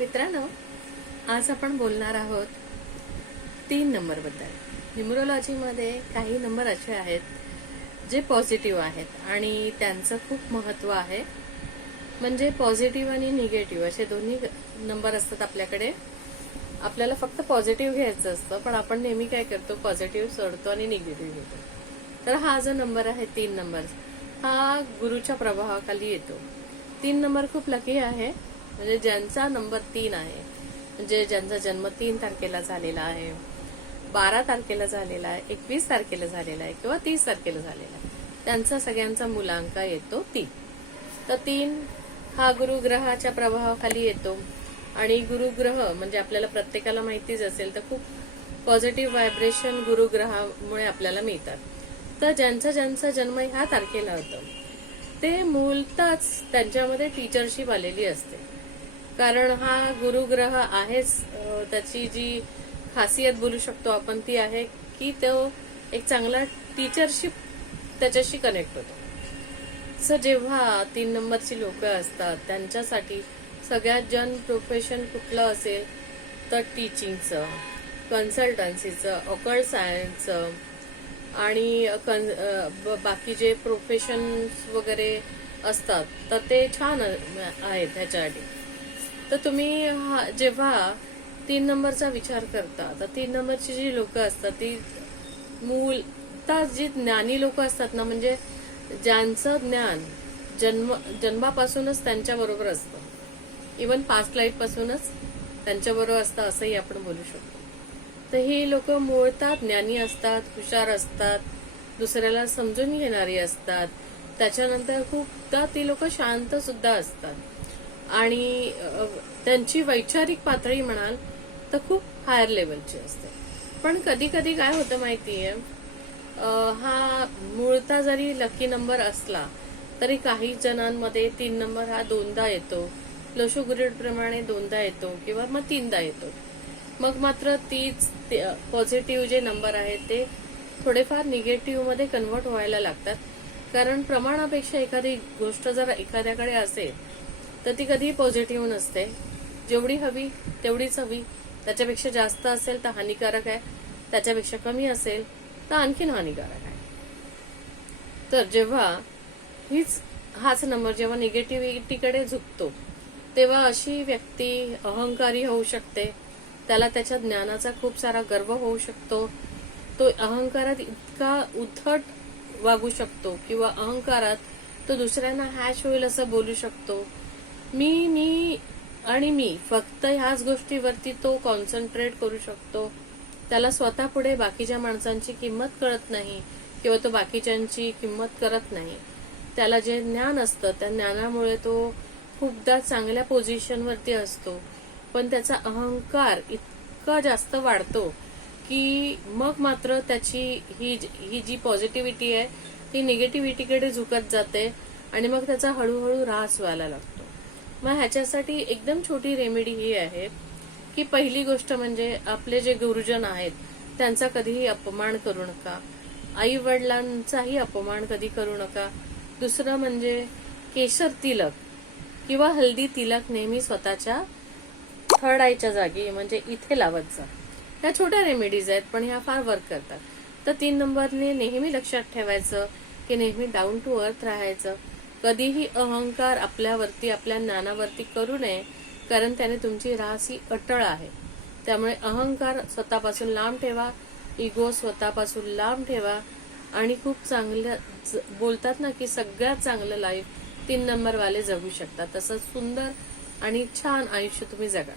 मित्रांनो, आज आपण बोलणार आहोत 3 नंबर बद्दल. न्यूमरोलॉजीमध्ये काही नंबर असे आहेत जे पॉझिटिव्ह आहेत आणि त्यांचं खूप महत्त्व आहे. म्हणजे पॉझिटिव्ह आणि निगेटिव्ह असे दोन्ही नंबर असतात आपल्याकडे. आपल्याला फक्त पॉझिटिव्ह घ्यायचं असतं, पण आपण नेहमी काय करतो, पॉझिटिव्ह सोडतो आणि निगेटिव्ह घेतो. तर हा जो नंबर आहे 3 नंबर, हा गुरुच्या प्रभावाखाली येतो. 3 नंबर खूप लकी आहे. म्हणजे ज्यांचा नंबर 3 आहे, म्हणजे ज्यांचा जन्म 3 तारखेला झालेला आहे, 12 तारखेला झालेला आहे, 21 तारखेला झालेला आहे किंवा 30 तारखेला झालेला आहे, त्यांचा सगळ्यांचा मूलांक येतो 3. तर 3 हा गुरुग्रहाच्या प्रभावाखाली येतो. आणि गुरुग्रह म्हणजे आपल्याला प्रत्येकाला माहितीच असेल, तर खूप पॉझिटिव्ह व्हायब्रेशन गुरुग्रहामुळे आपल्याला मिळतात. तर ज्यांचा जन्म ह्या तारखेला होतो ते मूलतःच त्यांच्यामध्ये टीचरशिप आलेली असते. कारण हा गुरुग्रह आहेच, त्याची जी खासियत बोलू शकतो आपण ती आहे की तो एक चांगला टीचरशिप त्याच्याशी कनेक्ट होतो. सो जेव्हा 3 नंबरची लोक असतात त्यांच्यासाठी सगळ्यात जन प्रोफेशन कुठलं असेल तर टीचिंगचं, कन्सल्टन्सीचं, ऑकल्ट सायन्सचं आणि बाकी जे प्रोफेशन्स वगैरे असतात तर ते छान आहेत ह्याच्यासाठी. तर तुम्ही जेव्हा 3 नंबरचा विचार करता तर 3 नंबरची जी लोक असतात ती मूलतः जी ज्ञानी लोक असतात ना, म्हणजे ज्यांचं ज्ञान जन्मापासूनच त्यांच्या बरोबर असतं, इवन पास्ट लाईफ पासूनच त्यांच्याबरोबर असतं असंही आपण बोलू शकतो. तर ही लोक मूळतः ज्ञानी असतात, हुशार असतात, दुसऱ्याला समजून घेणारी असतात. त्याच्यानंतर खूपदा ती लोक शांत सुद्धा असतात आणि त्यांची वैचारिक पातळी म्हणाल तर खूप हायर लेवलची असते. पण कधी कधी काय होतं माहितीये, हा मूळता जरी लकी नंबर असला तरी काही जणांमध्ये 3 नंबर हा 2दा येतो, लोशो ग्रिड प्रमाणे 2दा येतो किंवा मग 3दा येतो. मग मात्र तीच पॉझिटिव्ह जे नंबर आहेत ते थोडेफार निगेटिव्ह मध्ये कन्वर्ट व्हायला लागतात. कारण प्रमाणापेक्षा एखादी गोष्ट जर एखाद्याकडे असेल तर ती कधी पॉझिटिव्ह नसते. जेवढी हवी तेवढीच हवी. त्याच्यापेक्षा जास्त असेल तर हानिकारक आहे, त्याच्यापेक्षा कमी असेल तर आणखीन हानिकारक आहे. तर जेव्हा हाच नंबर जेव्हा निगेटिव्हिटीकडे झुकतो तेव्हा अशी व्यक्ती अहंकारी होऊ शकते. त्याला त्याच्या ज्ञानाचा खूप सारा गर्व होऊ शकतो. तो अहंकारात इतका उद्धट वागू शकतो किंवा अहंकारात तो दुसऱ्यांना हॅश होईल असं बोलू शकतो. मी फक्त ह्याच गोष्टीवरती तो कॉन्सन्ट्रेट करू शकतो. त्याला स्वतः पुढे बाकीच्या माणसांची किंमत कळत नाही किंवा तो बाकीच्यांची किंमत करत नाही. त्याला जे ज्ञान असतं त्या ज्ञानामुळे तो खूपदा चांगल्या पोझिशनवरती असतो, पण त्याचा अहंकार इतका जास्त वाढतो की मग मात्र त्याची ही जी पॉझिटिव्हिटी आहे ती निगेटिव्हिटीकडे झुकत जाते आणि मग त्याचा हळूहळू ऱ्हास व्हायला लागतो. मग ह्याच्यासाठी एकदम छोटी रेमेडी ही आहे की पहिली गोष्ट म्हणजे आपले जे गुरुजन आहेत त्यांचा कधीही अपमान करू नका. आई वडिलांचाही अपमान कधी करू नका. दुसरं म्हणजे केशर तिलक किंवा हल्दी तिलक नेहमी स्वतःच्या थर्ड आयच्या जागी म्हणजे इथे लावत जा. ह्या छोट्या रेमेडीज आहेत पण ह्या फार वर्क करतात. तर 3 नंबरने नेहमी लक्षात ठेवायचं की नेहमी डाऊन टू अर्थ राहायचं. कधीही अहंकार आपल्यावरती, आपल्या ज्ञानावरती करू नये, कारण त्याने तुमची ऱ्हास ही अटळ आहे. त्यामुळे अहंकार स्वतःपासून लांब ठेवा, इगो स्वतःपासून लांब ठेवा आणि खूप चांगलं बोलतात ना की सगळ्यात चांगलं लाईफ 3 नंबरवाले जगू शकतात. तसं सुंदर आणि छान आयुष्य तुम्ही जगा.